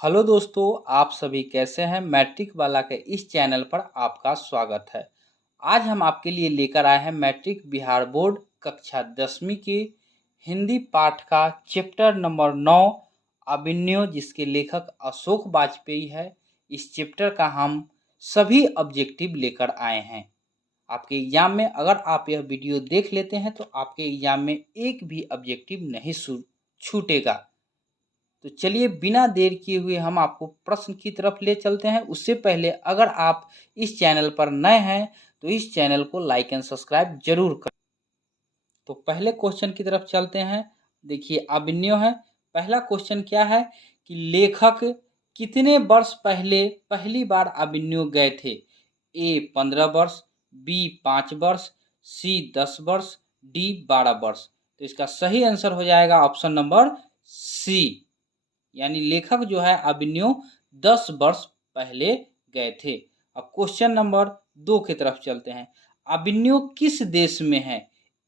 Hello दोस्तों, आप सभी कैसे हैं। मैट्रिक वाला के इस चैनल पर आपका स्वागत है। आज हम आपके लिए लेकर आए हैं मैट्रिक बिहार बोर्ड कक्षा 10वीं के हिंदी पाठ का चैप्टर नंबर 9 अभिनय, जिसके लेखक अशोक वाजपेयी है। इस चैप्टर का हम सभी ऑब्जेक्टिव लेकर आए हैं। आपके एग्जाम में अगर आप यह वीडियो देख लेते हैं तो आपके एग्जाम में एक भी ऑब्जेक्टिव नहीं छूटेगा। तो चलिए बिना देर किए हुए हम आपको प्रश्न की तरफ ले चलते हैं। उससे पहले अगर आप इस चैनल पर नए हैं तो इस चैनल को लाइक एंड सब्सक्राइब जरूर करें। तो पहले क्वेश्चन की तरफ चलते हैं। देखिए अभिनय है। पहला क्वेश्चन क्या है कि लेखक कितने वर्ष पहले पहली बार अभिनय गए थे। ए 15 वर्ष, बी 5 वर्ष, सी 10 वर्ष, डी 12 वर्ष। तो इसका सही आंसर हो जाएगा ऑप्शन नंबर सी, यानी लेखक जो है अभिनय 10 वर्ष पहले गए थे। अब क्वेश्चन नंबर 2 की तरफ चलते हैं। अभिनय किस देश में है।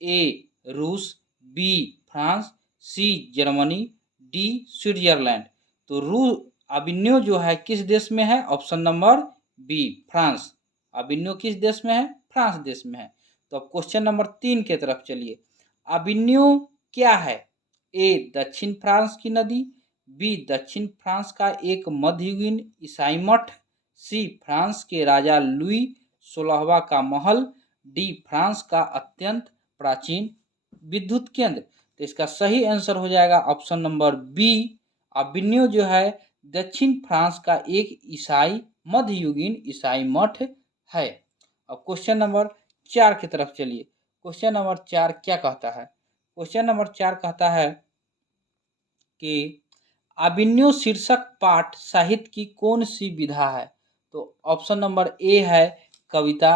ए रूस, B France, C Germany, D Switzerland. तो अभिनय जो है किस देश में है। Option number B France. अभिनय किस देश में है। फ्रांस देश में है। तो अब क्वेश्चन नंबर 3 की तरफ चलिए। अभिनय क्या है। ए दक्षिण फ्रांस की नदी, बी दक्षिण फ्रांस का एक मध्ययुगीन ईसाई मठ, सी फ्रांस के राजा लुई 16वां का महल, डी फ्रांस का अत्यंत प्राचीन विद्युत केंद्र। तो इसका सही आंसर हो जाएगा ऑप्शन नंबर बी। अभिनय जो है दक्षिण फ्रांस का एक मध्ययुगीन ईसाई मठ है। अब क्वेश्चन नंबर 4 की तरफ चलिए। क्वेश्चन नंबर 4 क्या कहता है। क्वेश्चन नंबर 4 कहता है कि अभिनय शीर्षक पाठ साहित्य की कौन सी विधा है। तो ऑप्शन नंबर ए है कविता,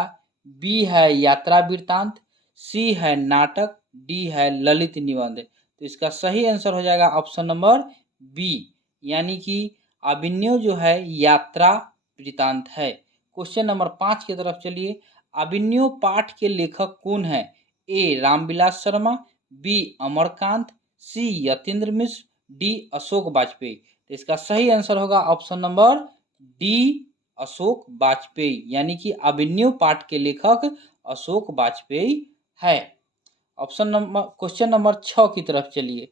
बी है यात्रा वृत्तांत, सी है नाटक, डी है ललित निबंध। तो इसका सही आंसर हो जाएगा ऑप्शन नंबर बी, यानी कि अभिनय जो है यात्रा वृत्तांत है। क्वेश्चन नंबर 5 की तरफ चलिए। अभिनय पाठ के लेखक कौन है। ए रामविलास शर्मा, बी अमरकांत, सी यतीन्द्र मिश्र, डी अशोक वाजपेयी। तो इसका सही आंसर होगा option number D Ashok Vajpayee, यानी कि अभिनय पाठ के लेखक अशोक वाजपेयी है। ऑप्शन नंबर क्वेश्चन नंबर 6 की तरफ चलिए।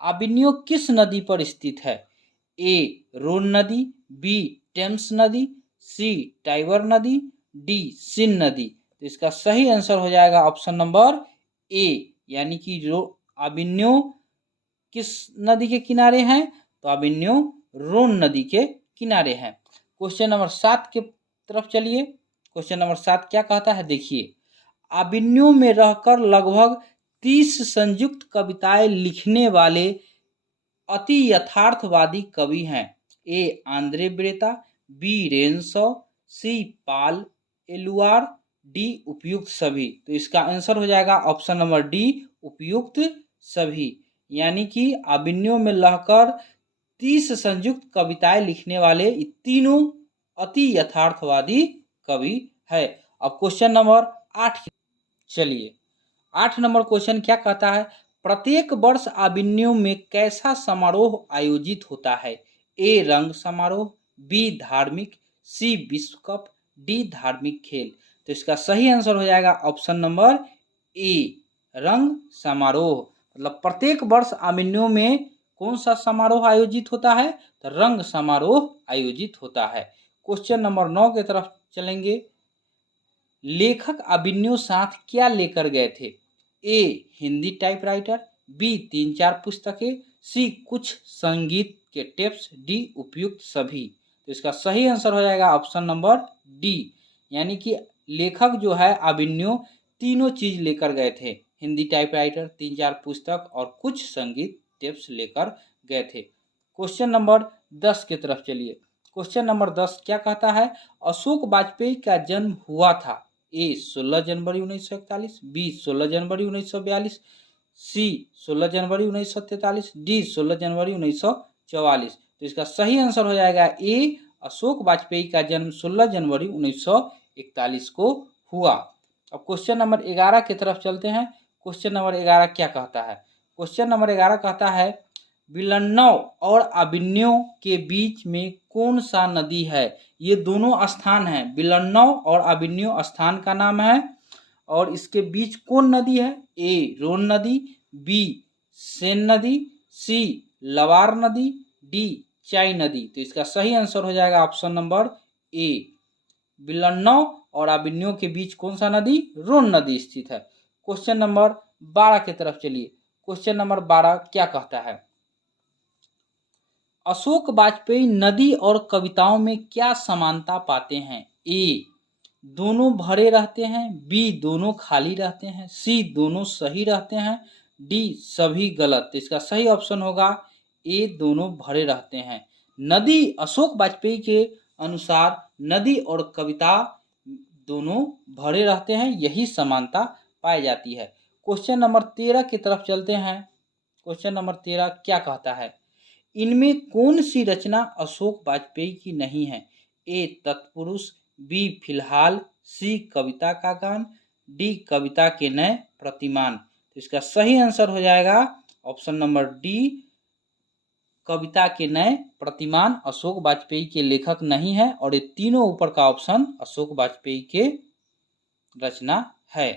अभिनय किस नदी पर स्थित है। ए रोन नदी, बी टेम्स नदी, सी टाइबर नदी, डी सिन नदी। तो इसका सही आंसर हो जाएगा ऑप्शन नंबर ए, यानी कि अभिनय किस नदी के किनारे हैं। तो अभिनय रोन नदी के किनारे हैं। क्वेश्चन नंबर 7 के तरफ चलिए। क्वेश्चन नंबर 7 क्या कहता है देखिए। अभिनय में रहकर लगभग 30 संयुक्त कविताएं लिखने वाले अति यथार्थवादी कवि हैं। ए आंद्रे ब्रेता, बी रेनसो, सी पाल एलुआर, डी उपयुक्त सभी। तो इसका आंसर हो जाएगा ऑप्शन नंबर डी उपयुक्त सभी, यानी कि अभिनय में रहकर 30 संयुक्त कविताएं लिखने वाले तीनों अति यथार्थवादी कवि है। अब क्वेश्चन नंबर 8 चलिए। 8 नंबर क्वेश्चन क्या कहता है। प्रत्येक वर्ष अभिनय में कैसा समारोह आयोजित होता है। ए रंग समारोह, बी धार्मिक, सी विश्व कप, डी धार्मिक खेल। तो इसका सही आंसर हो जाएगा ऑप्शन नंबर ए रंग समारोह। मतलब प्रत्येक वर्ष अभिनय में कौन सा समारोह आयोजित होता है। तो रंग समारोह आयोजित होता है। क्वेश्चन नंबर 9 की तरफ चलेंगे। लेखक अभिनय साथ क्या लेकर गए थे। ए हिंदी टाइपराइटर, बी 3-4 पुस्तकें, सी कुछ संगीत के टेप्स, डी उपयुक्त सभी। तो इसका सही आंसर हो जाएगा ऑप्शन नंबर डी, यानी कि लेखक जो है अभिनय तीनों चीज लेकर गए थे। हिंदी टाइपराइटर, 3-4 पुस्तक और कुछ संगीत टेप्स लेकर गए थे। क्वेश्चन नंबर 10 की तरफ चलिए। क्वेश्चन नंबर 10 क्या कहता है। अशोक वाजपेयी का जन्म हुआ था। ए 16 जनवरी 1941, बी 16 जनवरी 1942, सी 16 जनवरी 1943, डी 16 जनवरी 1944। तो इसका सही आंसर हो जाएगा ए अशोक वाजपेयी का जन्म 16 जनवरी 1941 को हुआ। अब क्वेश्चन नंबर 11 की तरफ चलते हैं। क्वेश्चन नंबर 11 क्या कहता है। क्वेश्चन नंबर 11 कहता है विलन्नव और अभिन्यो के बीच में कौन सा नदी है? ये दोनों स्थान हैं, विलन्नव और अभिन्यो स्थान का नाम है। और इसके बीच कौन नदी है? ए रोन नदी, बी सेन नदी, सी लवार नदी, डी चाई नदी। तो इसका सही आंसर हो जाएगा ऑप्शन नंबर ए। विलन्नव और अभिन्यो के बीच कौन सा नदी? रोन नदी स्थित है। क्वेश्चन नंबर 12 की तरफ चलिए। क्वेश्चन नंबर 12 क्या कहता है? अशोक वाजपेयी नदी और कविताओं में क्या समानता पाते हैं? ए दोनों भरे रहते हैं, बी दोनों खाली रहते हैं, सी दोनों सही रहते हैं, डी सभी गलत। तो इसका सही ऑप्शन होगा ए दोनों भरे रहते हैं। नदी अशोक वाजपेयी के अनुसार नदी और कविता दोनों भरे रहते हैं, यही समानता पाई जाती है। क्वेश्चन नंबर 13 की तरफ चलते हैं। क्वेश्चन नंबर 13 क्या कहता है? इनमें कौन सी रचना अशोक वाजपेयी की नहीं है? ए तत्पुरुष, बी फिलहाल, सी कविता का गान, डी कविता के नए प्रतिमान। तो इसका सही आंसर हो जाएगा ऑप्शन नंबर डी, कविता के नए प्रतिमान अशोक वाजपेयी के लेखक नहीं है। और ये तीनों ऊपर का ऑप्शन अशोक वाजपेयी के रचना है।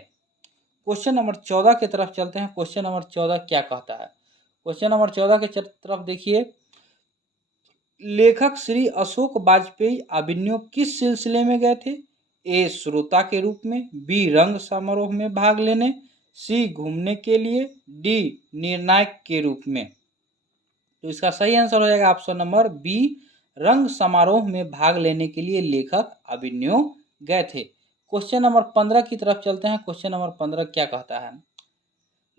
क्वेश्चन नंबर 14 की तरफ चलते हैं। क्वेश्चन नंबर 14 क्या कहता है? क्वेश्चन नंबर 14 के तरफ देखिए। लेखक श्री अशोक वाजपेयी अभिनव किस सिलसिले में गए थे? ए श्रोता के रूप में, बी रंग समारोह में भाग लेने, सी घूमने के लिए, डी निर्णायक के रूप में। तो इसका सही आंसर हो जाएगा ऑप्शन नंबर बी, रंग समारोह में भाग लेने के लिए लेखक अभिनव गए थे। क्वेश्चन नंबर 15 की तरफ चलते हैं। क्वेश्चन नंबर 15 क्या कहता है?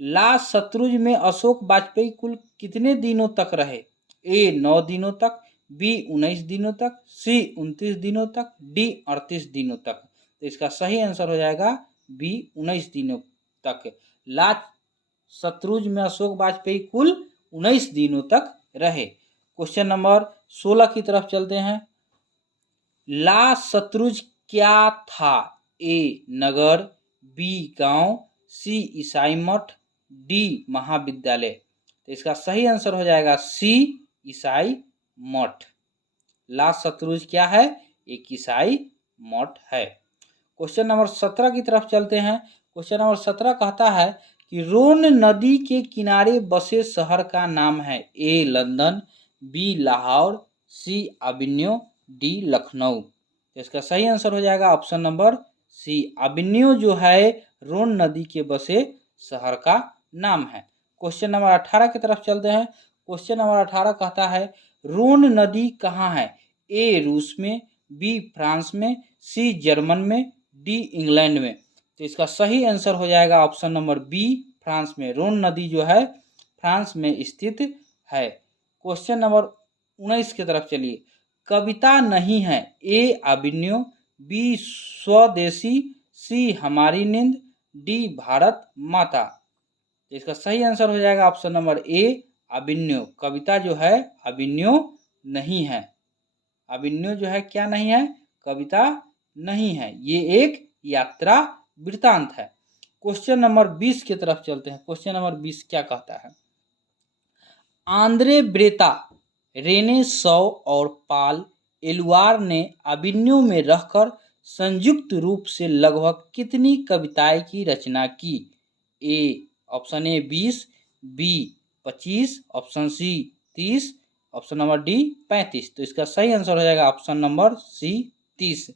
ला शत्रुंज में अशोक वाजपेयी कुल कितने दिनों तक रहे? ए 9 दिनों तक, बी 19 दिनों तक, सी 29 दिनों तक, डी 38 दिनों तक। तो इसका सही आंसर हो जाएगा बी 19 दिनों तक। ला शत्रुंज में अशोक वाजपेयी कुल 19 दिनों तक रहे। क्वेश्चन नंबर 16 की तरफ चलते हैं। ला शत्रुंज क्या था? ए नगर, बी गांव, सी ईसाई मठ, डी महाविद्यालय। तो इसका सही आंसर हो जाएगा सी ईसाई मठ। ला शत्रुंज क्या है? एक ईसाई मठ है। क्वेश्चन नंबर 17 की तरफ चलते हैं। क्वेश्चन नंबर 17 कहता है कि रोन नदी के किनारे बसे शहर का नाम है? ए लंदन, बी लाहौर, सी अभिनव, डी लखनऊ। तो इसका सही आंसर हो जाएगा ऑप्शन नंबर सी, अभिनव जो है रोन नदी के बसे शहर का नाम है। क्वेश्चन नंबर 18 की तरफ चलते हैं। क्वेश्चन नंबर 18 कहता है रोन नदी कहाँ है? ए रूस में, बी फ्रांस में, सी जर्मन में, डी इंग्लैंड में। तो इसका सही आंसर हो जाएगा ऑप्शन नंबर बी, फ्रांस में। रोन नदी जो है फ्रांस में स्थित है। क्वेश्चन नंबर 19 की तरफ चलिए। कविता नहीं है? ए अभिनव, बी स्वदेशी, सी हमारी नींद, डी भारत माता। तो इसका सही आंसर हो जाएगा ऑप्शन नंबर ए, अभिनव। कविता जो है अभिनव नहीं है। अभिनव जो है क्या नहीं है? कविता नहीं है, ये एक यात्रा वृत्तांत है। क्वेश्चन नंबर 20 की तरफ चलते हैं। क्वेश्चन नंबर 20 क्या कहता है? आंद्रे ब्रेता, रेने सौ और पाल एलुआर ने अभिनव में रहकर संयुक्त रूप से लगभग कितनी कविताएं की रचना की? A option A 20, B 25, option C 30, option number D 35। तो इसका सही आंसर हो जाएगा option number C 30।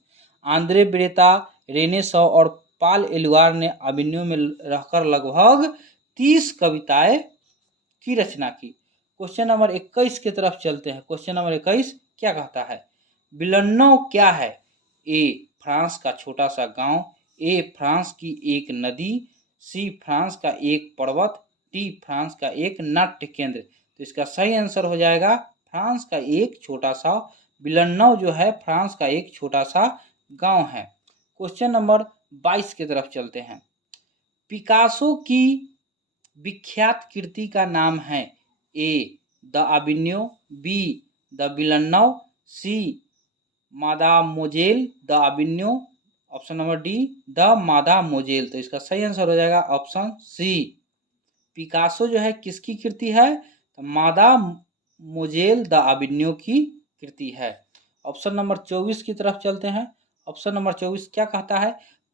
Andre Breton, Rene सौ और पाल एलुआर ने अभिनव में रहकर लगभग 30 कविताएं की रचना की। क्वेश्चन नंबर 21 की तरफ चलते हैं। क्वेश्चन नंबर 21 क्या कहता है? विलन्नव क्या है? ए फ्रांस का छोटा सा गांव, ए फ्रांस की एक नदी, सी फ्रांस का एक पर्वत, डी फ्रांस का एक नाट्य केंद्र। तो इसका सही आंसर हो जाएगा फ्रांस का एक छोटा सा, विलन्नव जो है फ्रांस का एक छोटा सा गांव है। क्वेश्चन नंबर 22 की तरफ चलते हैं। पिकासो की विख्यात कृति का नाम है? A de Avignon, B de Villeneuve, C mademoiselle de Avignon, option number D de mademoiselle. तो इसका सही आंसर हो जाएगा ऑप्शन सी। पिकासो जो है किसकी कृति है? तो मादा मोजेल द अबिन्यो की कृति है। ऑप्शन नंबर 24 की तरफ चलते हैं। ऑप्शन नंबर 24 क्या कहता है?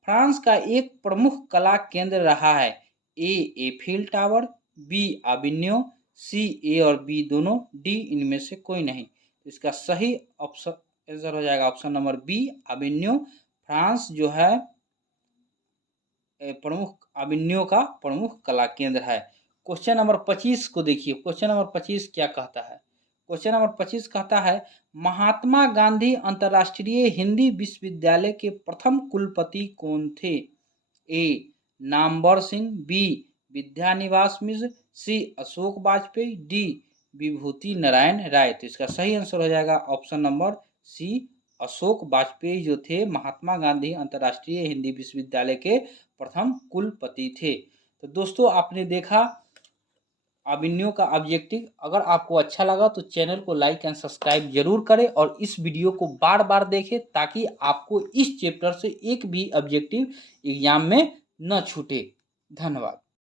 फ्रांस का एक प्रमुख कला केंद्र रहा है। ए एफिल टावर, बी अबिन्यो, सी ए और बी दोनों, डी इनमें से कोई नहीं। इसका सही ऑप्शन आंसर हो जाएगा ऑप्शन नंबर बी अबिन्यो। फ्रांस जो है प्रमुख अबिन्यो का प्रमुख कला केंद्र है। क्वेश्चन नंबर 25 को देखिए। क्वेश्चन नंबर 25 क्या कहता है? क्वेश्चन नंबर 25 कहता है महात्मा गांधी अंतर्राष्ट्रीय हिंदी विश्वविद्यालय के प्रथम कुलपति कौन थे? A Namvar Singh, B Vidyanivas Mishra, C Ashok Vajpeyi, D Vibhuti Narayan Rai. तो इसका सही आंसर हो जाएगा option number C Ashok Vajpeyi जो थे महात्मा गांधी अंतर्राष्ट्रीय हिंदी विश्वविद्यालय के प्रथम कुलपति थे। तो दोस्तों आपने देखा अबिन्यो का ऑब्जेक्टिव। अगर आपको अच्छा लगा तो चैनल को लाइक एंड सब्सक्राइब जरूर करें और इस वीडियो को बार बार देखें ताकि आपको इस चैप्टर से एक भी ऑब्जेक्टिव एग्जाम में न छूटे। धन्यवाद।